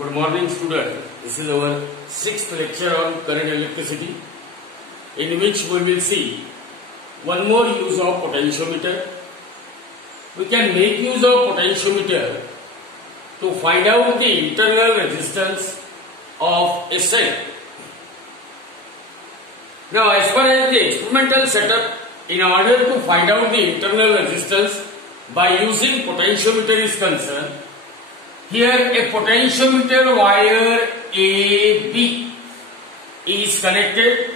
Good morning, student. This is our sixth lecture on current electricity, in which we will see one more use of potentiometer. We can make use of potentiometer to find out the internal resistance of a cell. Now, as far as the experimental setup, in order to find out the internal resistance by using potentiometer is concerned, here a potentiometer wire AB is connected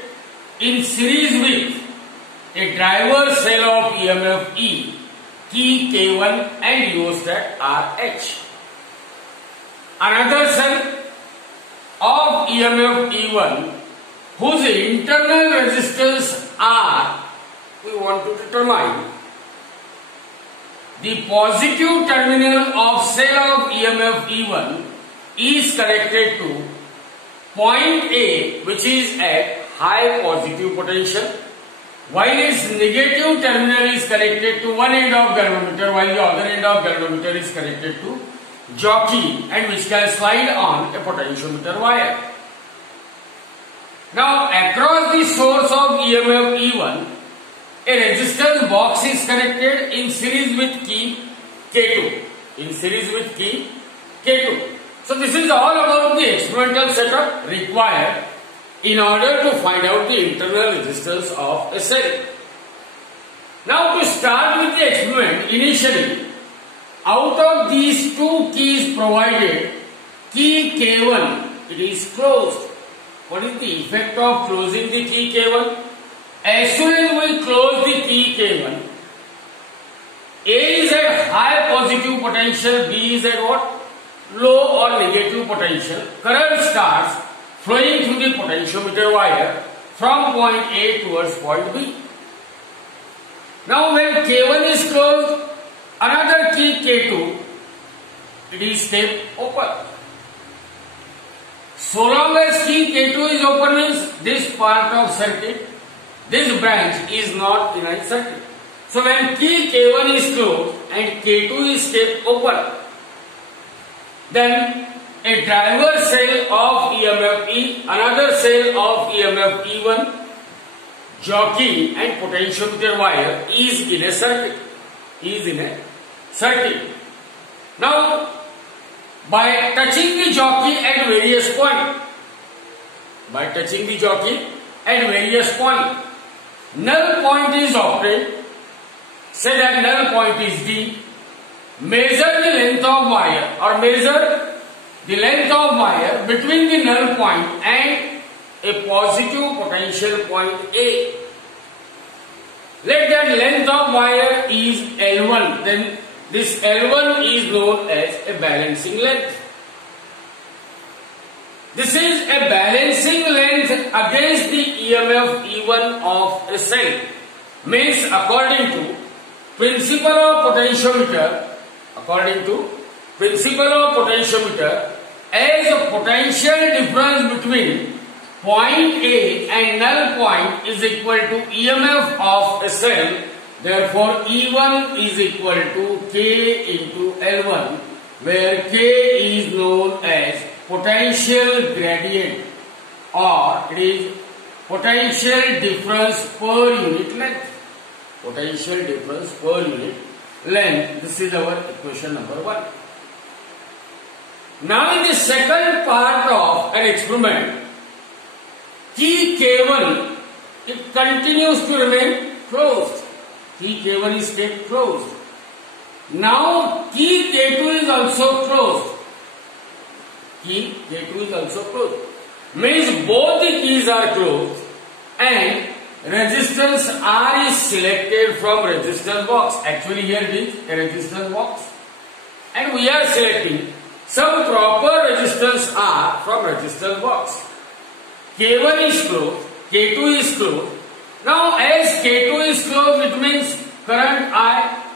in series with a driver cell of EMF E, key K1 and rheostat RH. Another cell of EMF E1 whose internal resistance R we want to determine. The positive terminal of cell of EMF E1 is connected to point A, which is at high positive potential, while its negative terminal is connected to one end of galvanometer, while the other end of galvanometer is connected to jockey, and which can slide on a potentiometer wire. Now, across the source of EMF E1, a resistance box is connected in series with key K2. In series with key K2. So this is all about the experimental setup required in order to find out the internal resistance of a cell. Now, to start with the experiment, initially, out of these two keys provided, key K1, it is closed. What is the effect of closing the key K1? As soon as we close the key K1, A is at high positive potential, B is at what? Low or negative potential. Current starts flowing through the potentiometer wire from point A towards point B. Now when K1 is closed, another key K2, it is kept open. So long as key K2 is open means this part of circuit, this branch is not in a circuit. So when key K1 is closed and K2 is kept open, then a driver cell of EMF E, another cell of EMF E1, jockey and potentiometer wire is in a circuit. Now, by touching the jockey at various points, null point is obtained. Say that null point is D. Measure the length of wire or measure the length of wire between the null point and a positive potential point A. Let that length of wire is L1. Then this L1 is known as a balancing length. This is a balancing length against the EMF E1 of a cell. Means according to principle of potentiometer, as a potential difference between point A and null point is equal to EMF of a cell, therefore E1 is equal to K into L1, where K is known as potential gradient, or it is potential difference per unit length. This is our equation number 1. Now in the second part of an experiment, key K1, it continues to remain closed. Key K1 is kept closed. Now key K2 is also closed. Means both the keys are closed and resistance R is selected from resistance box. Actually here it is a resistance box, and we are selecting some proper resistance R from resistance box. K1 is closed, K2 is closed. Now as K2 is closed, it means current I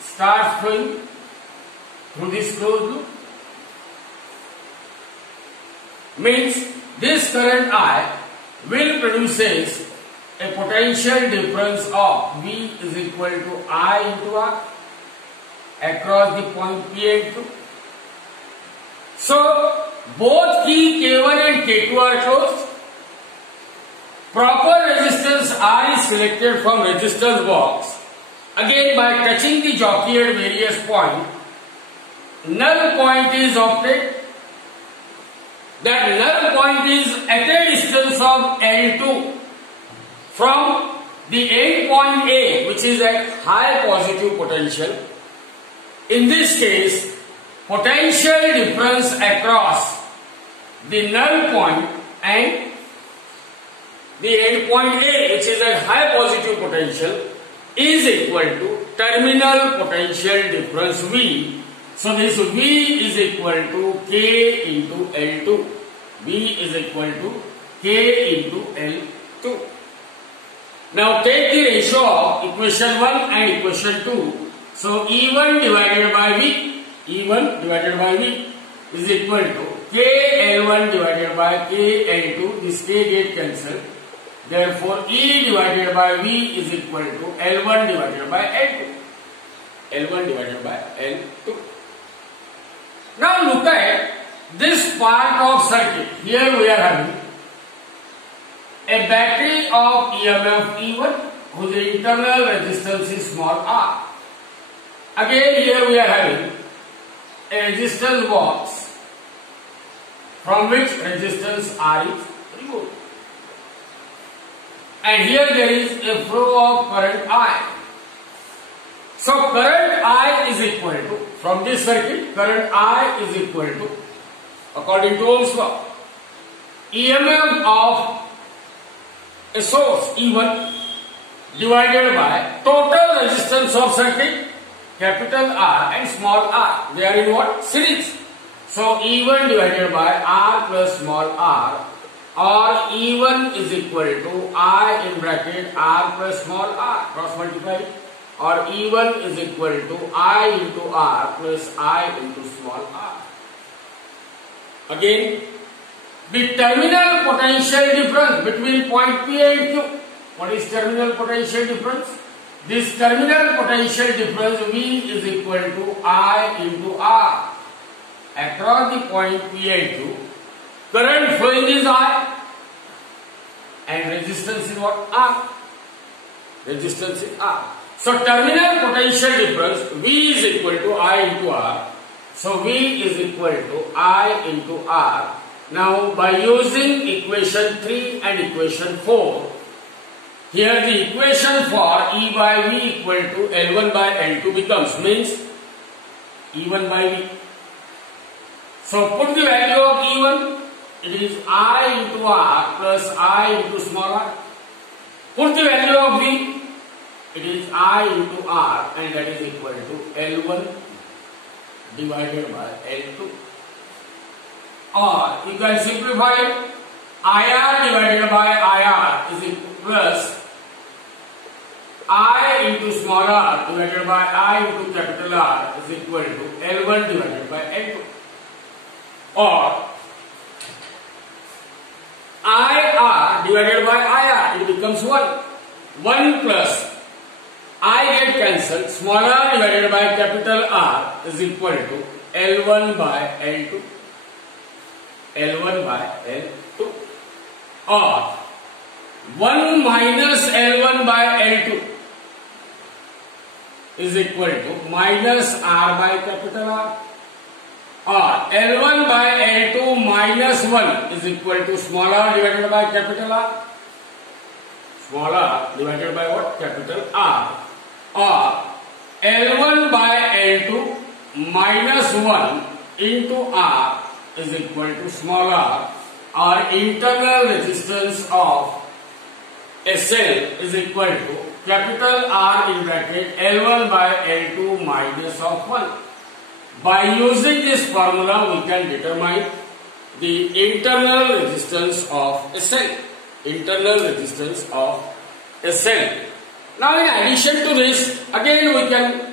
starts flowing through this closed loop. Means this current I will produces a potential difference of V is equal to I into R across the point P and Q. So both key K1 and K2 are closed. Proper resistance R is selected from resistance box. Again, by touching the jockey at various points, null point is obtained. That null point is at a distance of L2 from the end point A, which is at high positive potential. In this case, potential difference across the null point and the end point A, which is at high positive potential, is equal to terminal potential difference V. So this V is equal to K into L2. V is equal to K into L2. Now take the ratio of equation 1 and equation 2. So E1 divided by V, E1 divided by V is equal to KL1 divided by KL2. This K get cancelled. Therefore, E divided by V is equal to L1 divided by L2. L1 divided by L2. Now look at this part of circuit. Here we are having a battery of EMF E1 whose internal resistance is small r. Again here we are having a resistance box from which resistance R is removed. And here there is a flow of current I. So current I is equal to, from this circuit, current I is equal to, according to Ohm's law, EMF of a source E1 divided by total resistance of circuit, capital R and small r. They are in what? Series. So E1 divided by R plus small r, or E1 is equal to I in bracket R plus small r, cross multiply, or E1 is equal to I into R plus I into small r. Again, the terminal potential difference between point P and Q. What is terminal potential difference? This terminal potential difference V is equal to I into R. Across the point P and Q, current flowing is I and resistance is what? R. Resistance is R. So terminal potential difference V is equal to I into R. So V is equal to I into R. Now by using equation 3 and equation 4, here the equation for E by V equal to L1 by L2 becomes, means E1 by V. So put the value of E1, it is I into R plus I into small r. Put the value of V, it is I into R, and that is equal to L1 divided by L2. Or you can simplify it. IR divided by IR is equal plus I into small r divided by I into capital R is equal to L1 divided by L2. Or IR divided by IR, it becomes 1. 1 plus I get cancelled, small r divided by capital R is equal to L1 by L2. L1 by L2. Or 1 minus L1 by L2 is equal to minus R by capital R. Or L1 by L2 minus 1 is equal to small r divided by capital R. Small r divided by what? Capital R. Or L1 by L2 minus 1 into R is equal to small r, or internal resistance of a cell is equal to capital R in bracket L1 by L2 minus of 1. By using this formula, we can determine the internal resistance of a cell. Internal resistance of a cell. Now in addition to this, again we can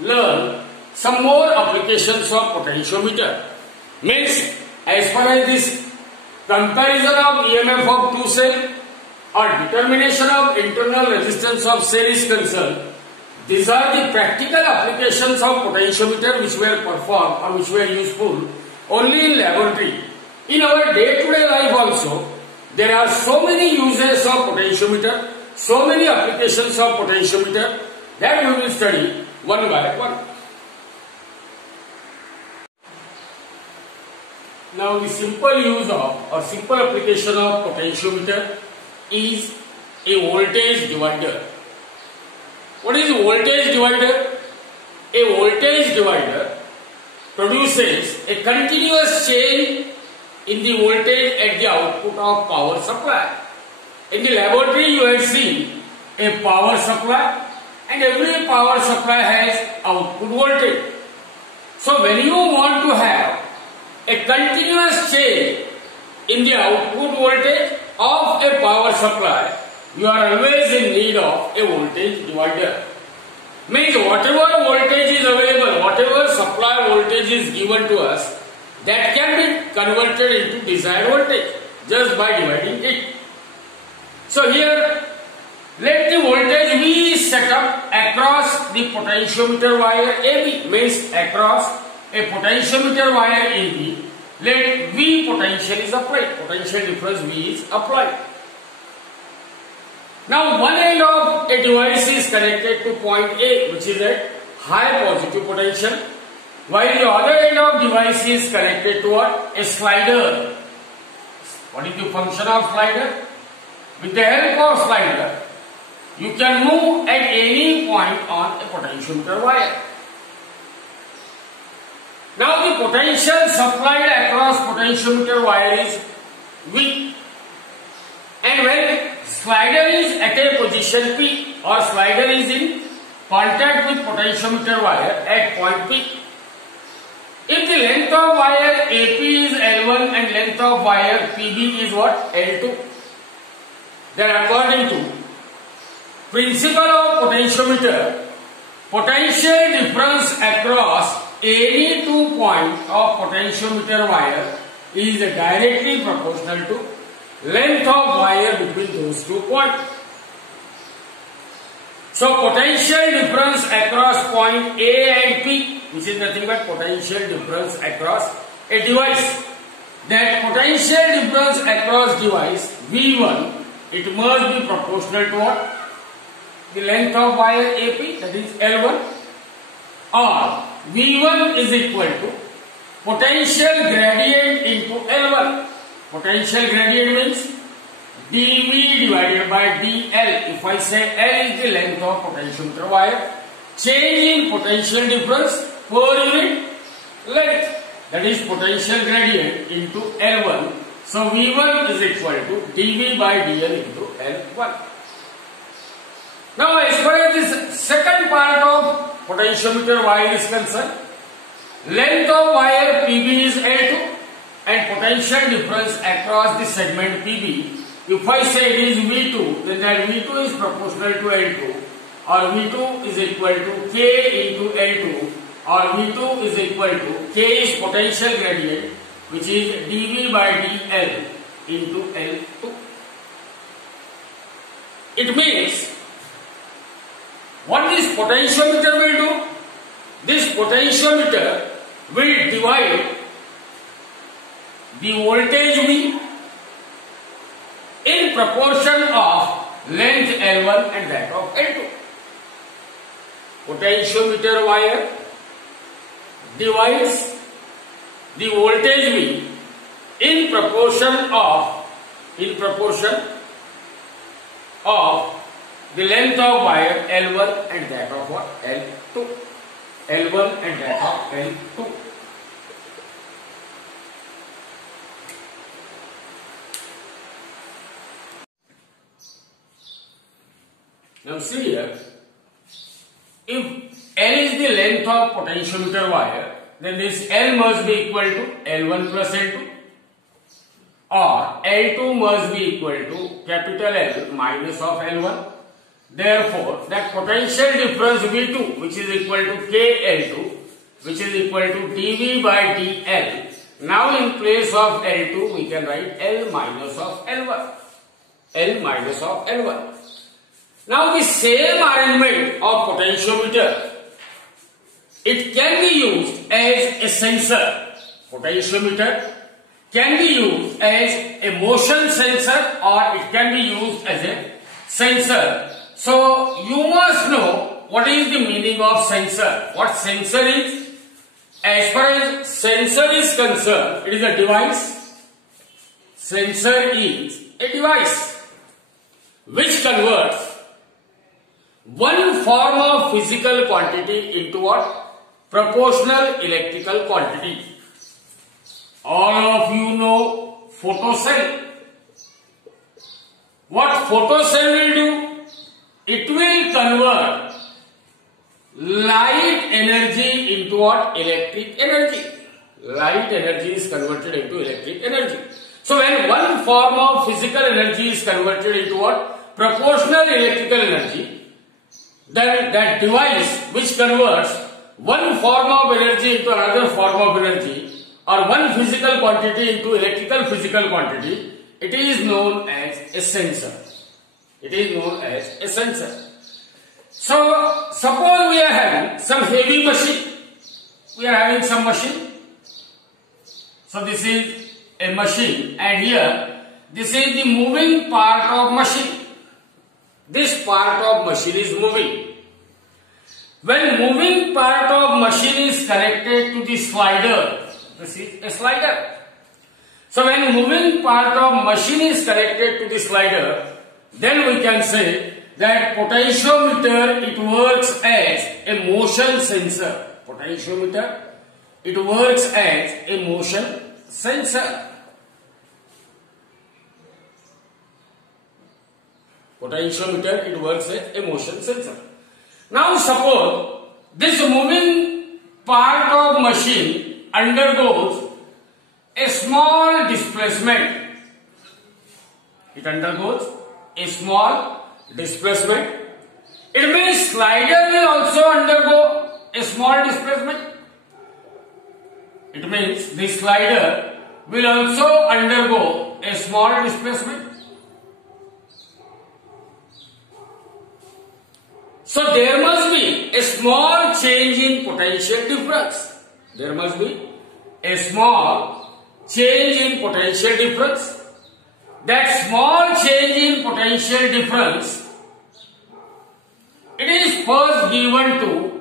learn some more applications of potentiometer. Means, as far as this comparison of EMF of two cell or determination of internal resistance of cell is concerned, these are the practical applications of potentiometer which were performed or which were useful only in laboratory. In our day-to-day life also, there are so many uses of potentiometer, so many applications of potentiometer that we will study one by one. Now the simple use of or simple application of potentiometer is a voltage divider. What is a voltage divider? A voltage divider produces a continuous change in the voltage at the output of power supply. In the laboratory you have seen a power supply, and every power supply has output voltage. So when you want to have a continuous change in the output voltage of a power supply, you are always in need of a voltage divider. Means whatever voltage is available, whatever supply voltage is given to us, that can be converted into desired voltage just by dividing it. So here, let the voltage be set up across the potentiometer wire AB, means across a potentiometer wire AB, let V potential is applied, potential difference V is applied. Now one end of a device is connected to point A, which is at high positive potential, while the other end of device is connected to what? A slider. What is the function of slider? With the help of slider, you can move at any point on a potentiometer wire. Now the potential supplied across potentiometer wire is V, and when slider is at a position P or slider is in contact with potentiometer wire at point P, if the length of wire AP is L1 and length of wire PB is what? L2, then according to principle of potentiometer, potential difference across any 2 points of potentiometer wire is directly proportional to length of wire between those 2 points. So potential difference across point A and P, which is nothing but potential difference across a device. That potential difference across device V1, it must be proportional to what? The length of wire AP, that is L1, or V1 is equal to potential gradient into L1. Potential gradient means dV divided by dL. If I say L is the length of potentiometer wire, change in potential difference per unit length, that is potential gradient into L1. So V1 is equal to dV by dL into L1. Now as far as this second part of potentiometer wire is concerned, length of wire PB is L2 and potential difference across the segment PB, if I say it is V2, then that V2 is proportional to L2, or V2 is equal to K into L2, or V2 is equal to K is potential gradient, which is dV by dL into L2. It means what this potentiometer will do? This potentiometer will divide the voltage V in proportion of length L1 and that of L2. Potentiometer wire divides the voltage V in proportion of the length of wire L1 and that of what? L2. L1 and that of L2. Now see here, if L is the length of potentiometer wire, then this L must be equal to L1 plus L2, or L2 must be equal to capital L minus of L1. Therefore, that potential difference V2, which is equal to KL2, which is equal to dV by dL. Now in place of L2, we can write L minus of L1. L minus of L1. Now the same arrangement of potentiometer, it can be used as a sensor. Potentiometer can be used as a motion sensor or it can be used as a sensor. So you must know what is the meaning of sensor. What sensor is? As far as sensor is concerned, it is a device. Sensor is a device which converts one form of physical quantity into what? Proportional electrical quantity. All of you know photocell. What photocell will do? It will convert light energy into what? Electric energy. Light energy is converted into electric energy. So when one form of physical energy is converted into what? Proportional electrical energy, then that device which converts one form of energy into another form of energy or one physical quantity into electrical physical quantity, it is known as a sensor. It is known as a sensor. So suppose we are having some heavy machine. We are having some machine. So this is a machine and here this is the moving part of machine. This part of machine is moving. When moving part of machine is connected to the slider, this is a slider. So when moving part of machine is connected to the slider, then we can say that potentiometer, it works as a motion sensor. Potentiometer, it works as a motion sensor. Potentiometer, it works as a motion sensor. Now suppose this moving part of machine undergoes a small displacement. It undergoes a small displacement. It means slider will also undergo a small displacement. It means the slider will also undergo a small displacement. So there must be a small change in potential difference. There must be a small change in potential difference. That small change in potential difference, it is first given to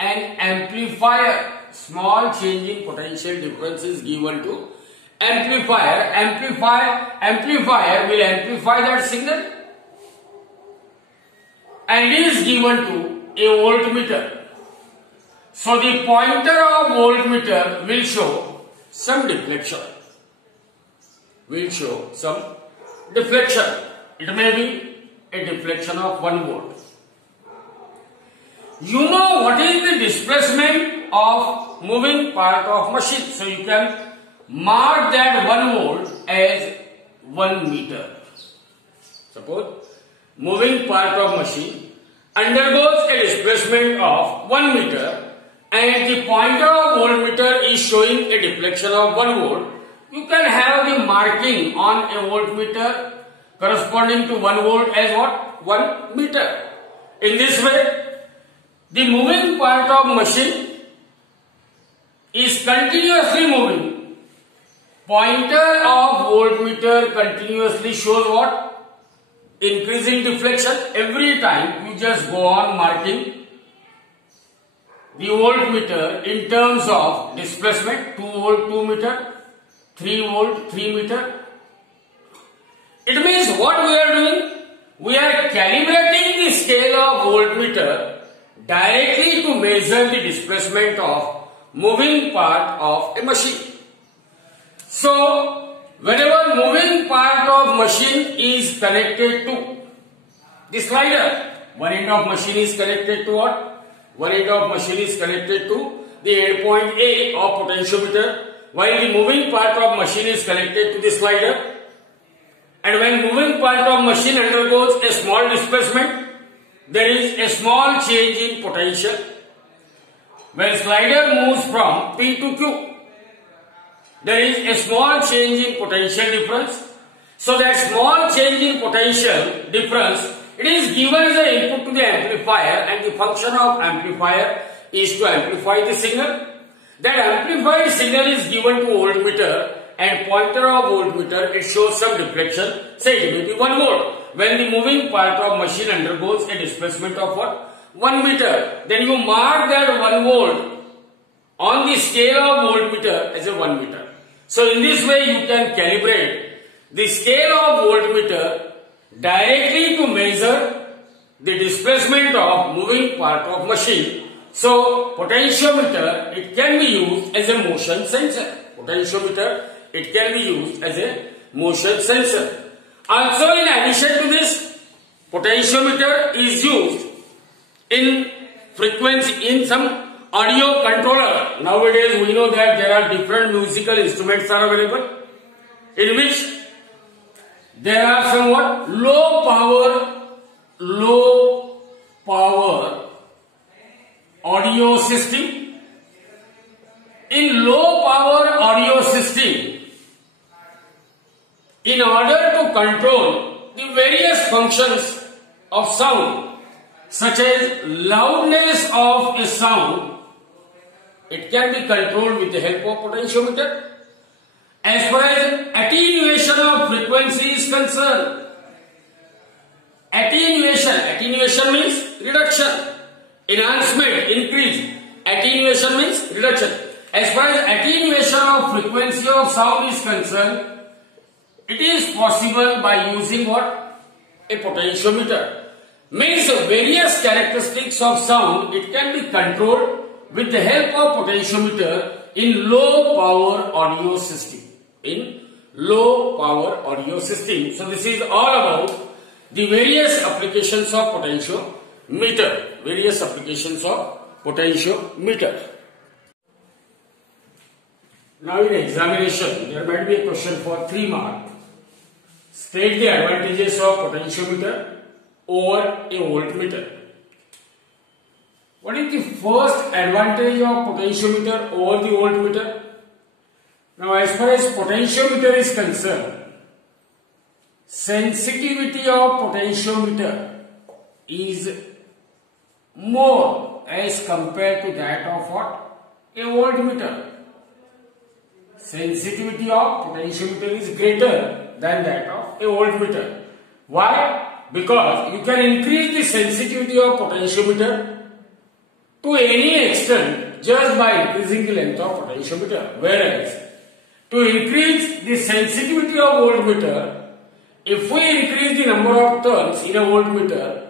an amplifier. Small change in potential difference is given to amplifier. Amplifier will amplify that signal and is given to a voltmeter. So the pointer of voltmeter will show some deflection. Will show some deflection. It may be a deflection of 1 volt. You know what is the displacement of moving part of machine. So you can mark that 1 volt as 1 meter. Suppose moving part of machine undergoes a displacement of 1 meter and the pointer of voltmeter is showing a deflection of 1 volt. You can have the marking on a voltmeter corresponding to 1 volt as what? 1 meter. In this way, the moving part of machine is continuously moving. Pointer of voltmeter continuously shows what? Increasing deflection. Every time you just go on marking the voltmeter in terms of displacement. 2 volt 2 meter, 3 volt 3 meter. It means what we are doing? We are calibrating the scale of voltmeter directly to measure the displacement of moving part of a machine. So whenever moving part of machine is connected to the slider, one end of machine is connected to what? One end of machine is connected to the endpoint A of potentiometer, while the moving part of machine is connected to the slider. And when moving part of machine undergoes a small displacement, there is a small change in potential. When slider moves from P to Q, there is a small change in potential difference. So that small change in potential difference, it is given as an input to the amplifier, and the function of amplifier is to amplify the signal. That amplified signal is given to voltmeter and pointer of voltmeter, it shows some deflection, say it may be 1 volt. When the moving part of machine undergoes a displacement of what? 1 meter. Then you mark that 1 volt on the scale of voltmeter as a 1 meter. So in this way you can calibrate the scale of voltmeter directly to measure the displacement of moving part of machine. So potentiometer, it can be used as a motion sensor. Potentiometer, it can be used as a motion sensor. Also, in addition to this, potentiometer is used in frequency in some audio controller. Nowadays we know that there are different musical instruments are available in which there are somewhat low power audio system. In low power audio system, in order to control the various functions of sound, such as loudness of a sound, it can be controlled with the help of potentiometer. As far as attenuation of frequency is concerned, attenuation means reduction, enhancement, increase. Attenuation means reduction. As far as attenuation of frequency of sound is concerned, it is possible by using what? A potentiometer. Means various characteristics of sound, it can be controlled with the help of potentiometer in low power audio system. In low power audio system. So this is all about the various applications of potentiometer. Various applications of potentiometer. Now in examination, there might be a question for 3 marks. State the advantages of potentiometer over a voltmeter. What is the first advantage of potentiometer over the voltmeter? Now as far as potentiometer is concerned, sensitivity of potentiometer is more as compared to that of what? A voltmeter. Sensitivity of potentiometer is greater than that of a voltmeter. Why? Because you can increase the sensitivity of potentiometer to any extent just by increasing the length of potentiometer. Whereas to increase the sensitivity of voltmeter, if we increase the number of turns in a voltmeter,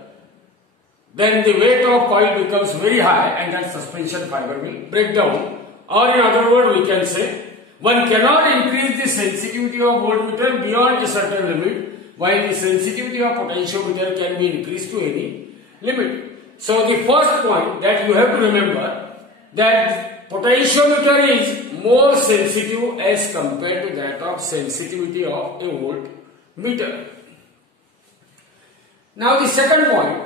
then the weight of coil becomes very high and that suspension fiber will break down. Or in other words, we can say one cannot increase the sensitivity of voltmeter beyond a certain limit, while the sensitivity of potentiometer can be increased to any limit. So the first point that you have to remember, that potentiometer is more sensitive as compared to that of sensitivity of a voltmeter. Now the second point,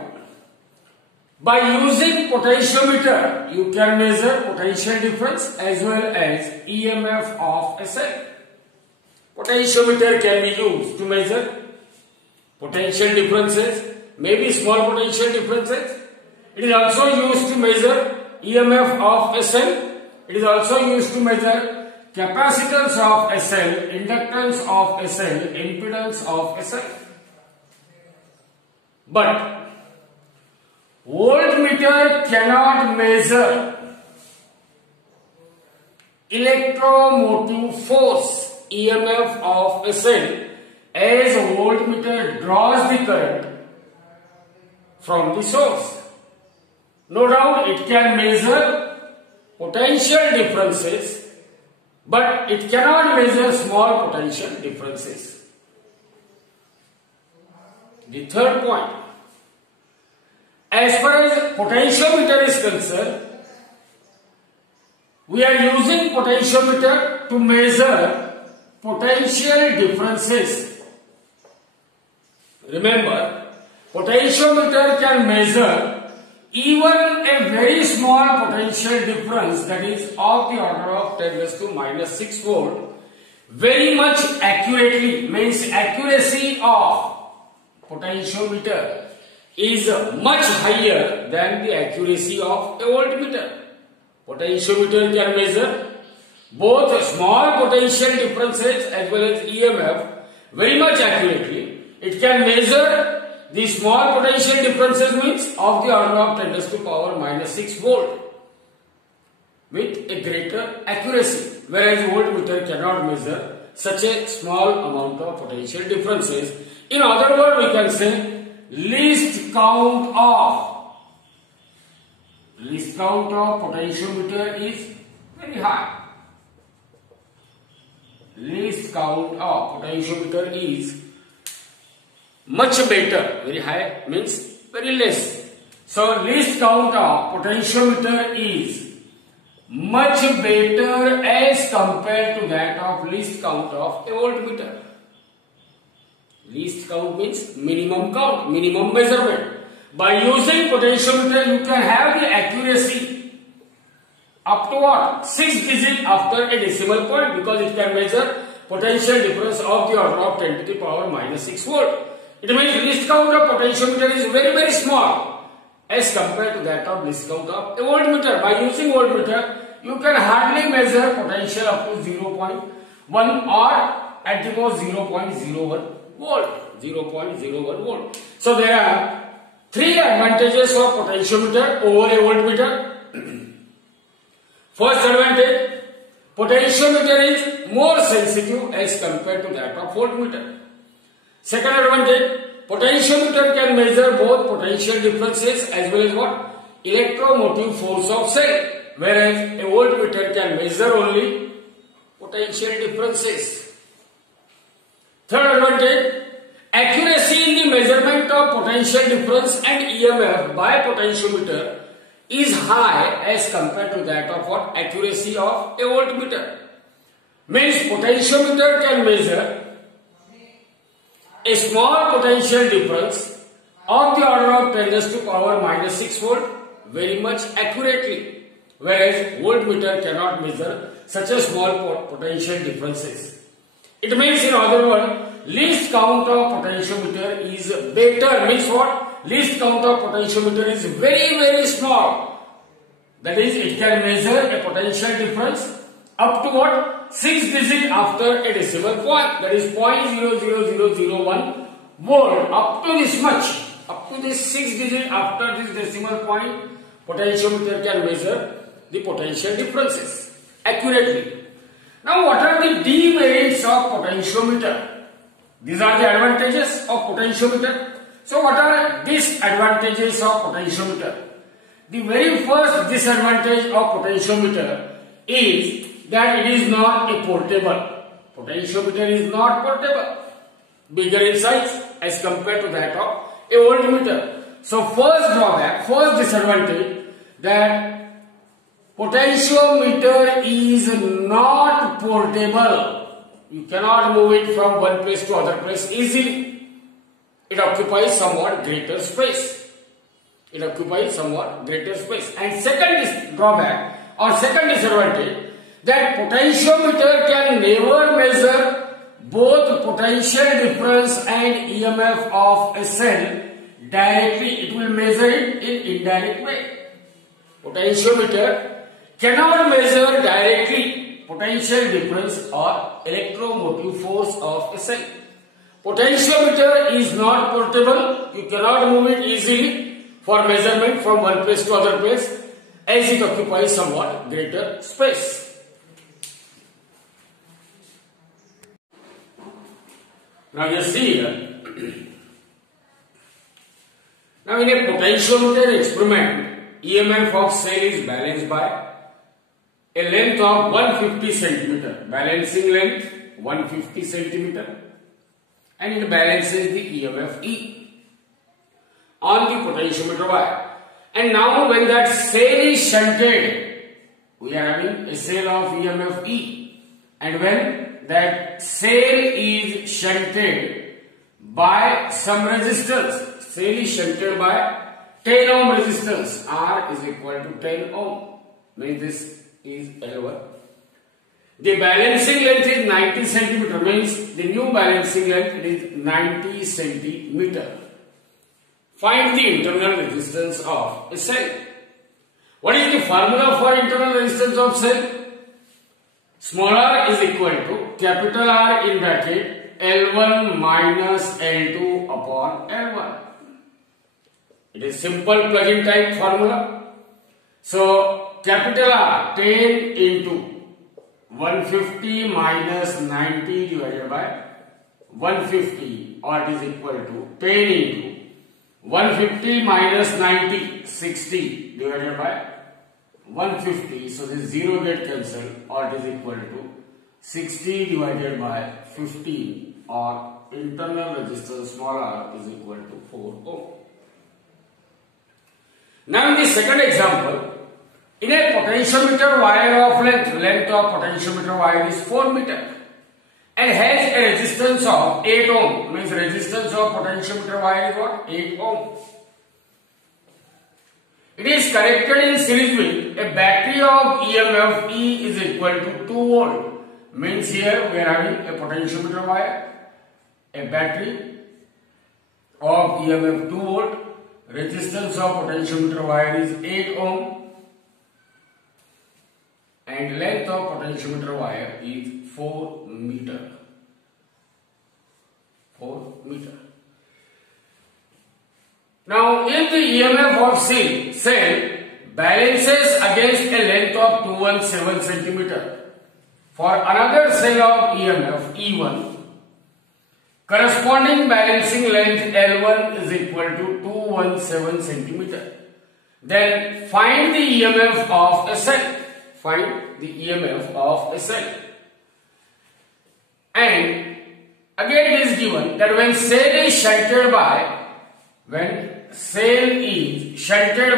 by using potentiometer, you can measure potential difference as well as EMF of a cell. Potentiometer can be used to measure potential differences, maybe small potential differences. It is also used to measure EMF of a cell. It is also used to measure capacitance of a cell, inductance of a cell, impedance of a cell. But voltmeter cannot measure electromotive force, EMF of a cell, as a voltmeter draws the current from the source. No doubt it can measure potential differences, but it cannot measure small potential differences. The third point, as far as potentiometer is concerned, we are using potentiometer to measure potential differences. Remember, potentiometer can measure even a very small potential difference, that is of the order of 10⁻⁻⁶ volt, very much accurately. Means accuracy of potentiometer is much higher than the accuracy of a voltmeter. Potentiometer can measure both small potential differences as well as EMF very much accurately. It can measure the small potential differences means of the order of 10 to the power minus 6 volt with a greater accuracy, whereas voltmeter cannot measure such a small amount of potential differences. In other words, we can say least count of potentiometer is very high. Least count of potentiometer is much better. Very high means very less. So least count of potentiometer is much better as compared to that of least count of a voltmeter. Least count means minimum count, minimum measurement. By using potentiometer, you can have the accuracy up to what? 6 digits after a decimal point, because it can measure potential difference of the order of 10 to the power minus 6 volt. It means least count of potentiometer is very, very small as compared to that of least count of a voltmeter. By using voltmeter, you can hardly measure potential up to 0.1 or at the most 0.01 volt. 0.01 volt. So there are 3 advantages of potentiometer over a voltmeter. First advantage, potentiometer is more sensitive as compared to that of voltmeter. Second advantage, potentiometer can measure both potential differences as well as what? Electromotive force of cell, whereas a voltmeter can measure only potential differences. Third advantage, accuracy in the measurement of potential difference and EMF by potentiometer is high as compared to that of what? Accuracy of a voltmeter. Means potentiometer can measure a small potential difference of the order of 10 to the power minus 6 volt very much accurately, whereas voltmeter cannot measure such a small potential differences. It means, in other words, least count of potentiometer is better. Means what? Least count of potentiometer is very, very small. That is, it can measure a potential difference up to what? 6 digits after a decimal point. That is 0.00001 volt. Up to this much. Up to this 6 digits after this decimal point, potentiometer can measure the potential differences accurately. Now, what are the demerits of potentiometer? These are the advantages of potentiometer. So, what are disadvantages of potentiometer? The very first disadvantage of potentiometer is that it is not a portable. Potentiometer is not portable. Bigger in size as compared to that of a voltmeter. So, first drawback, first disadvantage, that potentiometer is not portable. You cannot move it from one place to other place easily. It occupies somewhat greater space. It occupies somewhat greater space. And second drawback or second disadvantage, that potentiometer can never measure both potential difference and EMF of a cell directly. It will measure it in indirect way. Potentiometer cannot measure directly potential difference or electromotive force of a cell. Potentiometer is not portable. You cannot move it easily for measurement from one place to other place, as it occupies somewhat greater space. Now just see here. Now in a potentiometer experiment, EMF of cell is balanced by a length of 150 centimeter, balancing length 150 centimeter, and it balances the EMF E on the potentiometer wire. And now when that cell is shunted, we are having a cell of EMF E, and when that cell is shunted by some resistance, cell is shunted by 10 ohm resistance, R is equal to 10 ohm, means this is L1. The balancing length is 90 centimeter, means the new balancing length is 90 centimeter. Find the internal resistance of a cell. What is the formula for internal resistance of cell? Small r is equal to capital R in bracket L1 minus L2 upon L1. It is simple plug-in type formula. So capital R 10 into 150 minus 90 divided by 150, or it is equal to 10 into 150 minus 90, 60 divided by 150. So this 0 get cancelled, or it is equal to 60 divided by 15, or internal resistance small r is equal to 4 ohm. Now in the second example, in a potentiometer wire of length of potentiometer wire is 4 meter and has a resistance of 8 ohm, means resistance of potentiometer wire is what? 8 ohm. It is connected in series with a battery of EMF E is equal to 2 volt. Means here we are having a potentiometer wire, a battery of EMF 2 volt, resistance of potentiometer wire is 8 ohm, and length of potentiometer wire is 4 meter. 4 meter. Now, if the EMF of cell balances against a length of 217 centimeter for another cell of EMF E1, corresponding balancing length L1 is equal to 217 centimeter. Then find the EMF of a cell. Find the EMF of a cell. And again it is given that when cell is shunted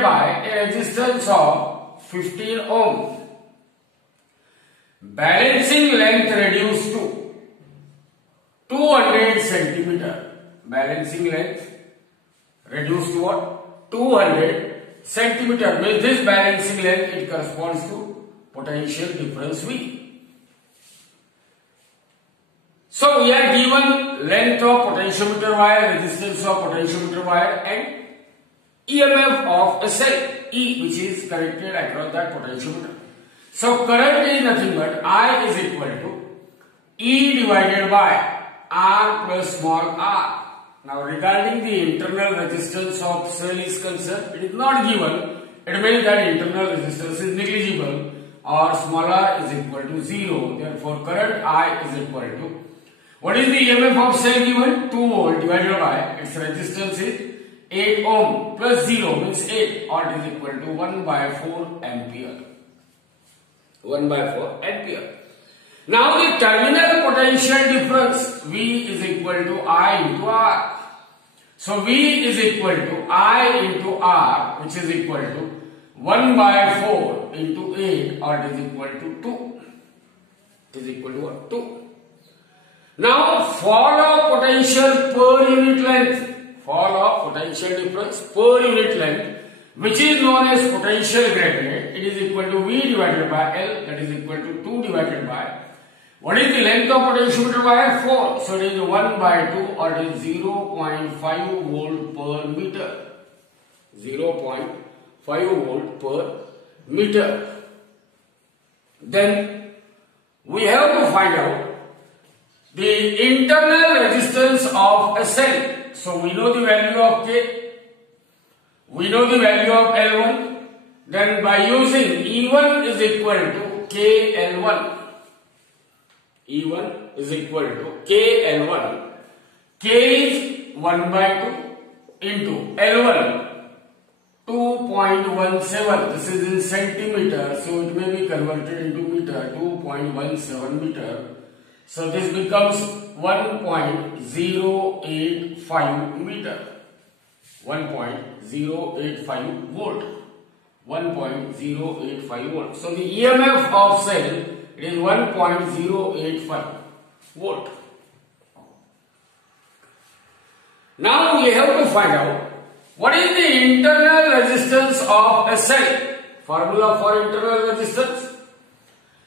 by a resistance of 15 ohm, balancing length reduced to 200 centimeter. Balancing length reduced to what? 200 centimeter. Means this balancing length, it corresponds to potential difference V. So we are given length of potentiometer wire, resistance of potentiometer wire, and EMF of a cell E, which is connected across that potentiometer. So current is nothing but I is equal to E divided by R plus small r. Now regarding the internal resistance of cell is concerned, it is not given. It means that internal resistance is negligible, or small r is equal to 0. Therefore current I is equal to, what is the EMF of cell given? 2 volt divided by its resistance is 8 ohm plus 0 means 8, or it is equal to 1 by 4 ampere. 1 by 4 ampere. Now the terminal potential difference V is equal to I into R. So V is equal to I into R, which is equal to 1 by 4 into 8, or it is equal to 2. It is equal to what? 2. Now fall of potential per unit length, fall of potential difference per unit length, which is known as potential gradient, it is equal to V divided by L, that is equal to 2 divided by, what is the length of potentiometer wire? 4. So it is 1 by 2, or it is 0.5 volt per meter. 0.5 volt per meter. Then we have to find out the internal resistance of a cell. So we know the value of K, we know the value of L1, then by using E1 is equal to KL1. E1 is equal to KL1. K is 1 by 2 into L1 2.17. This is in centimeter, so it may be converted into meter. 2.17 meter. So this becomes 1.085 meter. 1.085 volt. 1.085 volt. So the EMF of cell is 1.085 volt. Now we have to find out what is the internal resistance of a cell. Formula for internal resistance.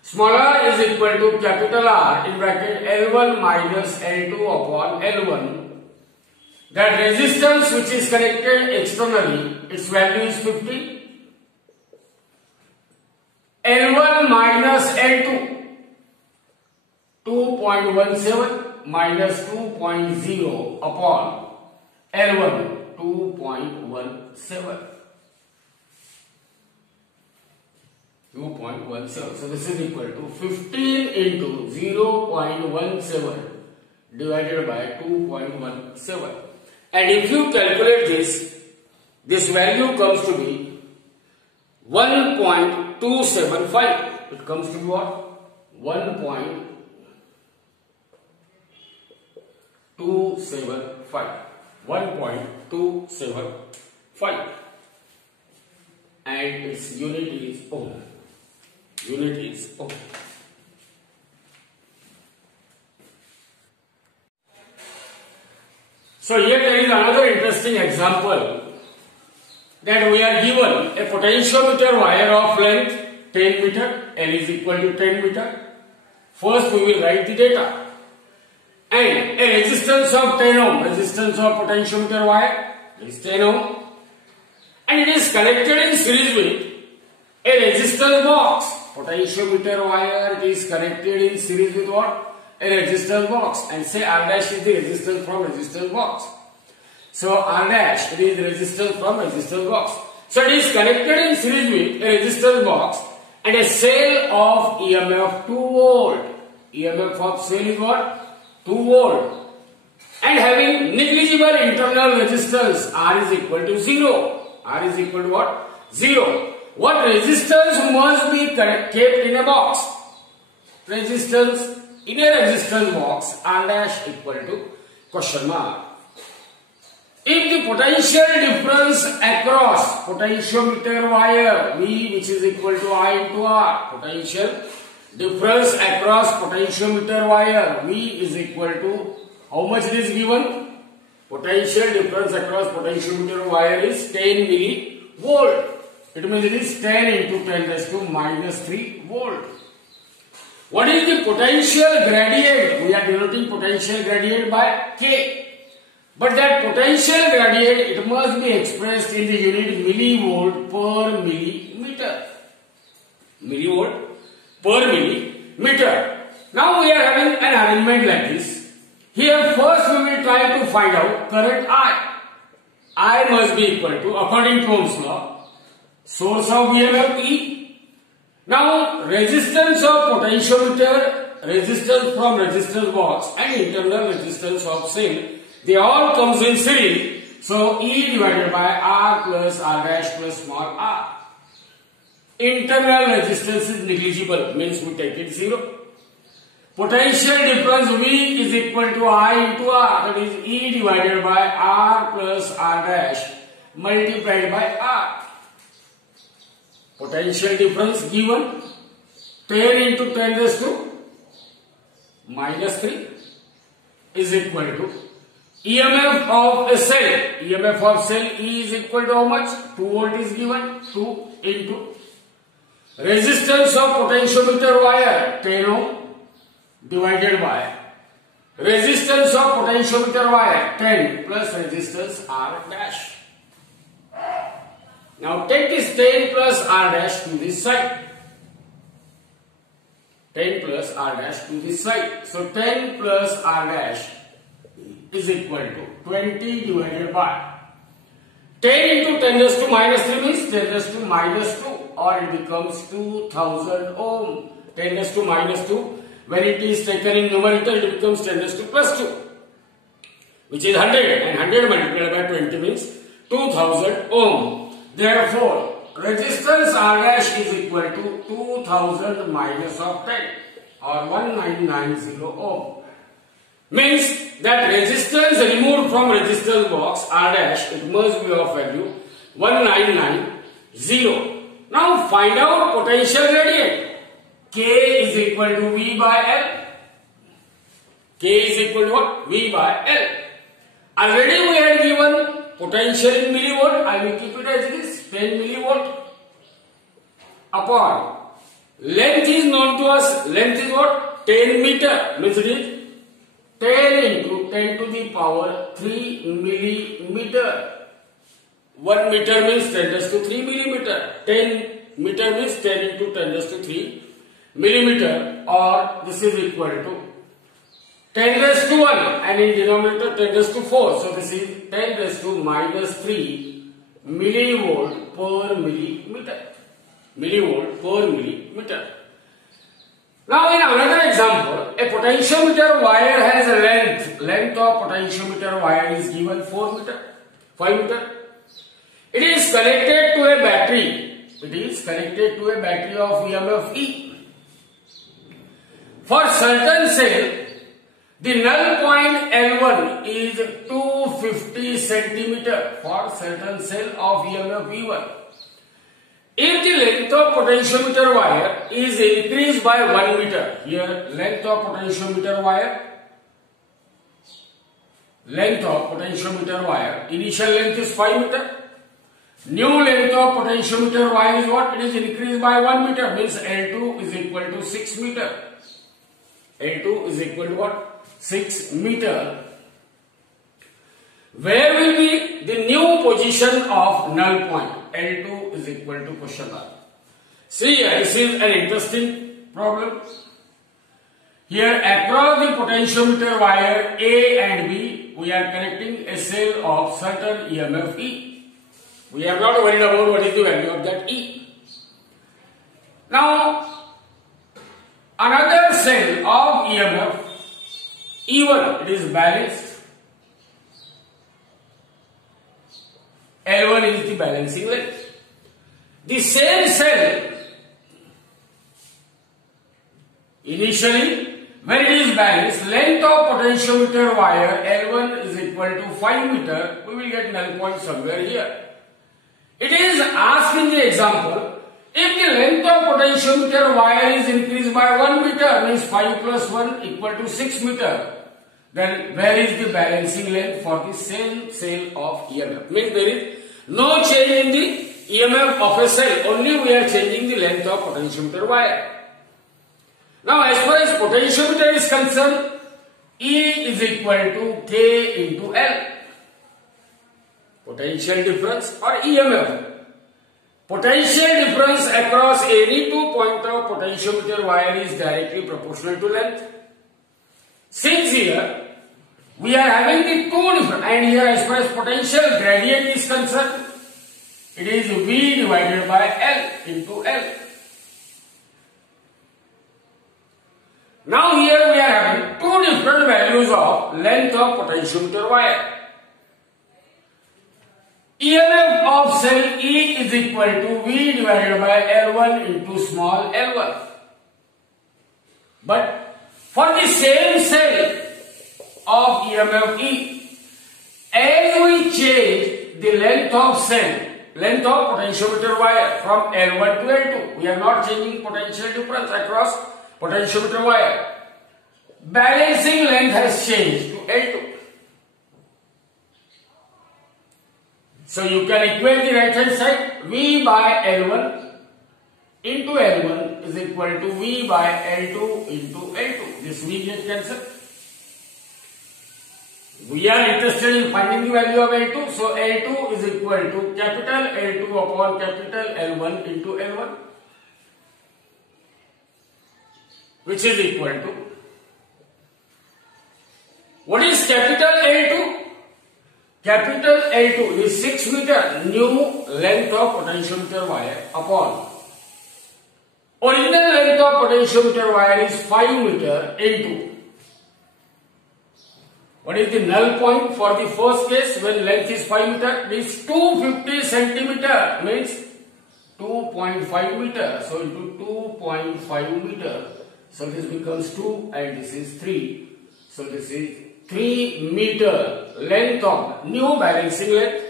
Small r is equal to capital R in bracket L1 minus L2 upon L1. That resistance which is connected externally, its value is 50. L1 minus L2, 2.17 minus 2.0 upon L1, 2.17. 2.17. So this is equal to 15 into 0.17 divided by 2.17. And if you calculate this value comes to be 1.275. It comes to be what? 1.275. 1.275. And its unit is ohm. Unit is ohm. So here there is another interesting example that we are given a potentiometer wire of length 10 meter, L is equal to 10 meter. First we will write the data. And a resistance of 10 ohm, resistance of potentiometer wire is 10 ohm. And it is connected in series with a resistance box. Potentiometer wire, it is connected in series with what? A resistance box. And say R dash is the resistance from resistance box. So R dash, it is resistance from resistance box. So it is connected in series with a resistance box and a cell of EMF 2 volt. EMF of cell is what? 2 volt. And having negligible internal resistance, R is equal to 0. R is equal to what? 0. What resistance must be kept in a box? Resistance in a resistance box, R dash equal to question mark. If the potential difference across potentiometer wire V, which is equal to I into R, potential difference across potentiometer wire V is equal to how much it is given? Potential difference across potentiometer wire is 10 millivolt. It means it is 10 into 10 raised to minus 3 volt. What is the potential gradient? We are denoting potential gradient by K. But that potential gradient, it must be expressed in the unit millivolt per millimeter. Millivolt per millimeter. Now we are having an arrangement like this. Here first we will try to find out current I. I must be equal to, according to Ohm's law, source of EMF E. Now resistance of potentiometer, resistance from resistance box and internal resistance of cell, they all comes in series. So E divided by R plus R dash plus small r. Internal resistance is negligible, means we take it 0. Potential difference V is equal to I into R, that is E divided by R plus R dash multiplied by R. Potential difference given 10 into 10 raised to minus 3 is equal to EMF of a cell. EMF of cell E is equal to how much? 2 volt is given. 2 into resistance of potentiometer wire 10 ohm divided by resistance of potentiometer wire 10 plus resistance R dash. Now take this 10 plus R dash to this side. 10 plus R dash to this side. So 10 plus R dash is equal to 20 divided by 10 into 10 raised to minus 3 means 10 raised to minus 2, or it becomes 2000 ohm. 10 raised to minus 2. When it is taken in numerator, it becomes 10 raised to plus 2, which is 100, and 100 multiplied by 20 means 2000 ohm. Therefore, resistance R dash is equal to 2000 minus of 10, or 1990 ohm. Means that resistance removed from resistance box R dash, it must be of value 1990. Now find out potential gradient. K is equal to V by L. K is equal to what? V by L. Already we had given potential in millivolt. I will keep it as it is, 10 millivolt upon length is known to us. Length is what? 10 meter. Means it is 10 into 10 to the power 3 millimeter. 1 meter means 10 raised to 3 millimeter. 10 meter means 10 into 10 raised to 3 millimeter, or this is equal to 10 raised to 1 and in denominator 10 raised to 4. So this is 10 raised to minus 3 millivolt per millimeter. Millivolt per millimeter. Now in another example, a potentiometer wire has a length of potentiometer wire is given 5 meter. It is connected to a battery. It is connected to a battery of EMF E. For certain cell, the null point L1 is 250 centimeter for certain cell of EMF E1. If the length of potentiometer wire is increased by 1 meter, here length of potentiometer wire, initial length is 5 meter. New length of potentiometer wire is what? It is increased by 1 meter, means L2 is equal to 6 meter. L2 is equal to what? 6 meter. Where will be the new position of null point? L2 is equal to question mark. See here, this is an interesting problem. Here across the potentiometer wire A and B, we are connecting a cell of certain EMF E. We are not worried about what is the value of that E. Now, another cell of EMF E1, it is balanced. L1 is the balancing length. The same cell, initially, when it is balanced, length of potentiometer wire L1 is equal to 5 meter, we will get null point somewhere here. It is asked in the example, if the length of potentiometer wire is increased by 1 meter, means 5 plus 1 equal to 6 meter, then where is the balancing length for the same cell of EMF? Means there is no change in the EMF of a cell, only we are changing the length of potentiometer wire. Now as far as potentiometer is concerned, E is equal to K into L. Potential difference or EMF. Potential difference across any two points of potentiometer wire is directly proportional to length. Since here we are having the two different, and here as far as potential gradient is concerned, it is V divided by L into L. Now here we are having two different values of length of potentiometer wire. EMF of cell E is equal to V divided by L1 into small l1. But for the same cell of EMF E, as we change the length of potentiometer wire from L1 to L2, we are not changing potential difference across potentiometer wire. Balancing length has changed to L2. So you can equate the right hand side. V by L1 into L1 is equal to V by L2 into L2. This V get cancelled. We are interested in finding the value of L2. So L2 is equal to capital L2 upon capital L1 into L1, which is equal to, what is capital L2? Capital L2 is 6 meter new length of potentiometer wire upon original length of potentiometer wire is 5 meter into, what is the null point for the first case when length is 5 meter? It is 250 centimeter, means 2.5 meter. So into 2.5 meter. So this becomes 2 and this is 3. So this is 3 meter length of new balancing length.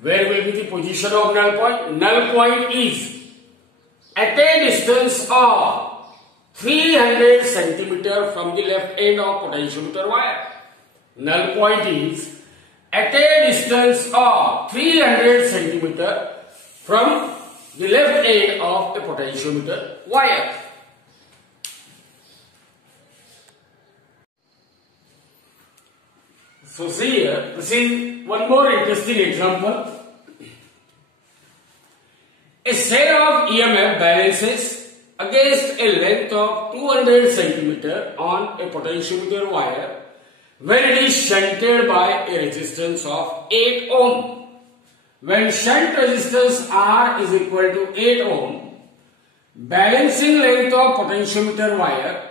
Where will be the position of null point? Null point is at a distance of 300 centimeter from the left end of potentiometer wire. Null point is at a distance of 300 centimeter from the left end of a potentiometer wire. So see here, this is one more interesting example. A cell of EMF balances against a length of 200 centimeter on a potentiometer wire when it is shunted by a resistance of 8 ohm. When shunt resistance R is equal to 8 ohm, balancing length of potentiometer wire,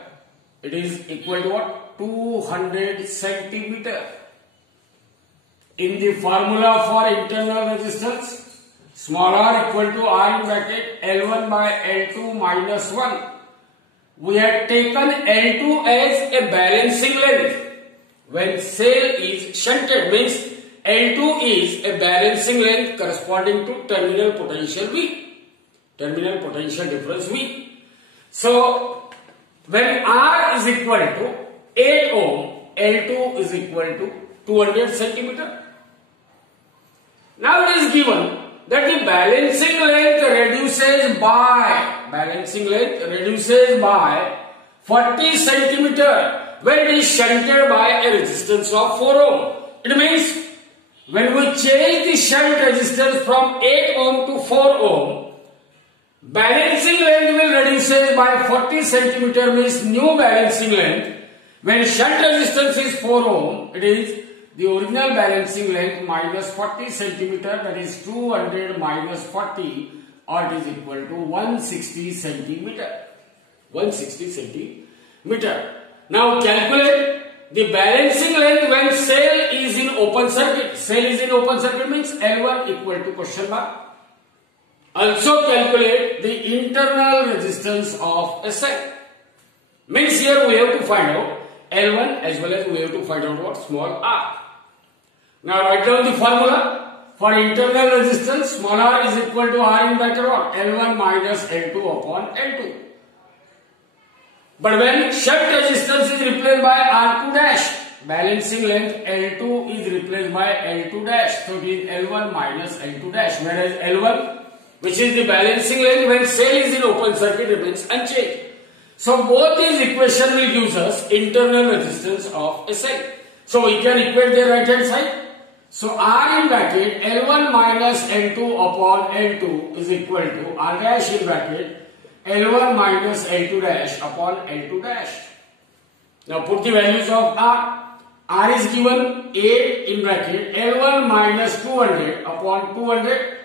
it is equal to what? 200 centimeter. In the formula for internal resistance, small r equal to R in bracket L1 by L2 minus 1. We have taken L2 as a balancing length. When cell is shunted, means L2 is a balancing length corresponding to terminal potential V, terminal potential difference V. So, when R is equal to 8 ohm, L2 is equal to 200 centimeter. Now it is given that the balancing length reduces by 40 centimeter when it is shunted by a resistance of 4 ohm. It means when we change the shunt resistance from 8 ohm to 4 ohm, balancing length will reduces by 40 centimeter, means new balancing length. When shunt resistance is 4 ohm, it is the original balancing length minus 40 centimeter, that is 200 minus 40, or it is equal to 160 centimeter. 160 centimeter. Now calculate the balancing length when cell is in open circuit. Cell is in open circuit means L1 equal to question mark. Also calculate the internal resistance of a cell. Means here we have to find out L1 as well as we have to find out what? Small r. Now write down the formula for internal resistance. Small r is equal to R in bracket what? L1 minus L2 upon L2. But when shunt resistance is replaced by R2 dash, balancing length L2 is replaced by L2 dash. So it is L1 minus L2 dash. Whereas L1, which is the balancing length when cell is in open circuit, remains unchanged. So both these equations will give us internal resistance of a cell. So we can equate their right hand side. So R in bracket L1 minus L2 upon L2 is equal to R dash in bracket L1 minus L2 dash upon L2 dash. Now put the values of R. R is given 8 in bracket L1 minus 200 upon 200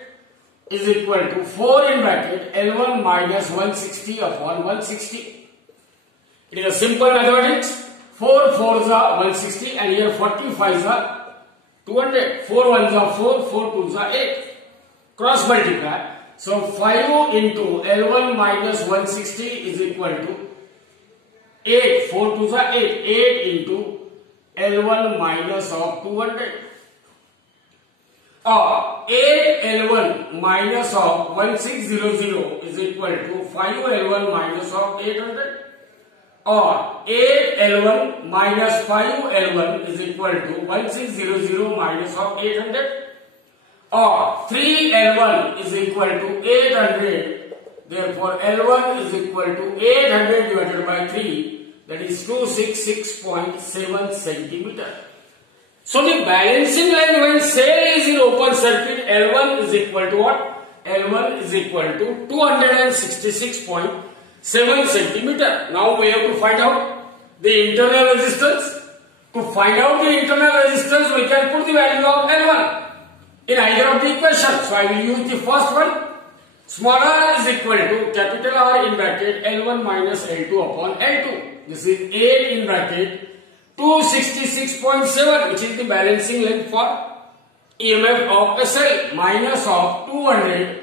is equal to 4 in bracket L1 minus 160 upon 160. It is a simple mathematics. 4 4s are 160 and here 45s are 200. 4 1s are 4, 4 2s are 8. Cross multiply. So 5 into L1 minus 160 is equal to 8. 4 2s are 8. 8 into L1 minus of 200. Or 8 L1 minus of 1600 is equal to 5 L1 minus of 800. Or 8 L1 minus 5 L1 is equal to 1600 minus of 800. Or 3 L1 is equal to 800. Therefore, L1 is equal to 800 divided by 3. That is 266.7 centimeter. So the balancing length when cell is in open circuit, L1 is equal to what? L1 is equal to 266.7 centimeter. Now we have to find out the internal resistance. To find out the internal resistance, we can put the value of L1 in either of the equations. So I will use the first one. Small r is equal to capital R in bracket L1 minus L2 upon L2. This is 8 in bracket 266.7, which is the balancing length for EMF of a cell, minus of 200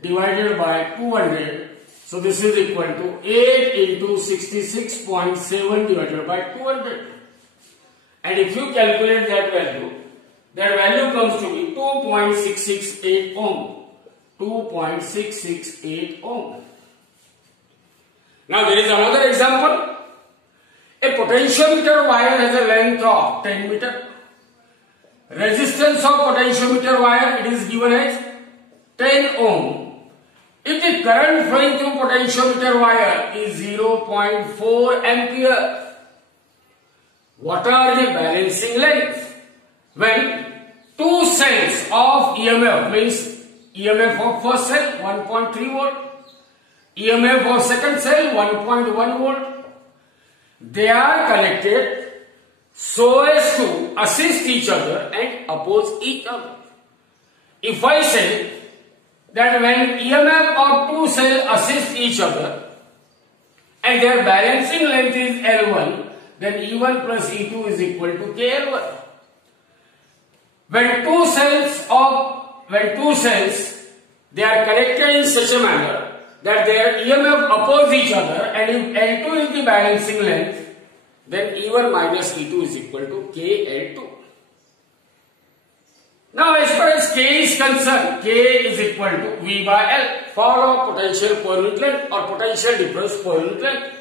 divided by 200. So this is equal to 8 into 66.7 divided by 200. And if you calculate that value comes to be 2.668 ohm. 2.668 ohm. Now there is another example. A potentiometer wire has a length of 10 meter. Resistance of potentiometer wire, it is given as 10 ohm. If the current flowing through potentiometer wire is 0.4 ampere, what are the balancing lengths? When two cells of EMF, means EMF of first cell 1.3 volt, EMF of second cell 1.1 volt. They are connected so as to assist each other and oppose each other. If I say that when EMF of two cells assist each other and their balancing length is L1, then E1 plus E2 is equal to KL1. When two cells they are connected in such a manner that their EMF oppose each other, and if L2 is the balancing length, then E1 minus E2 is equal to KL2. Now as far as K is concerned, K is equal to V by L for potential per unit length or potential difference per unit length.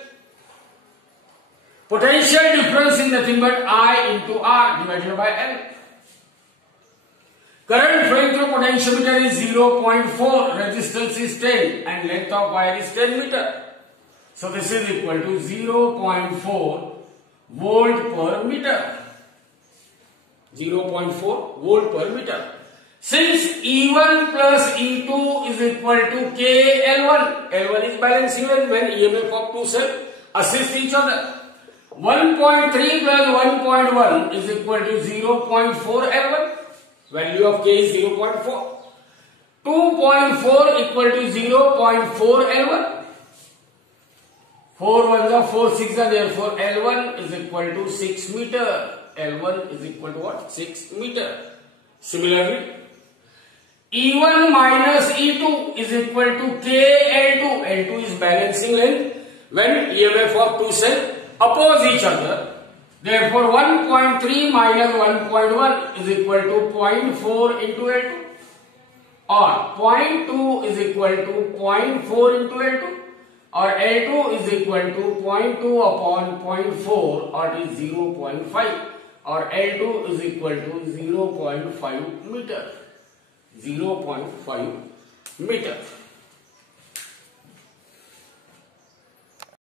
Potential difference is nothing but I into R divided by L. Current flowing through potentiometer is 0.4, resistance is 10 and length of wire is 10 meter. So this is equal to 0.4 volt per meter. 0.4 volt per meter. Since E1 plus E2 is equal to KL1, L1 is balancing length when EMF of two cells assist each other. 1.3 plus 1.1 is equal to 0.4 L1. Value of K is 0.4. 2.4 equal to 0.4 L1. 4 1s are 4 6 are, therefore L1 is equal to 6 meter. L1 is equal to what? 6 meter. Similarly, E1 minus E2 is equal to KL2. L2 is balancing length when EMF of two cells oppose each other. Therefore, 1.3 minus 1.1 is equal to 0.4 into L2, or 0.2 is equal to 0.4 into L2, or L2 is equal to 0.2 upon 0.4, or it is 0.5, or L2 is equal to 0.5 meter. 0.5 meter.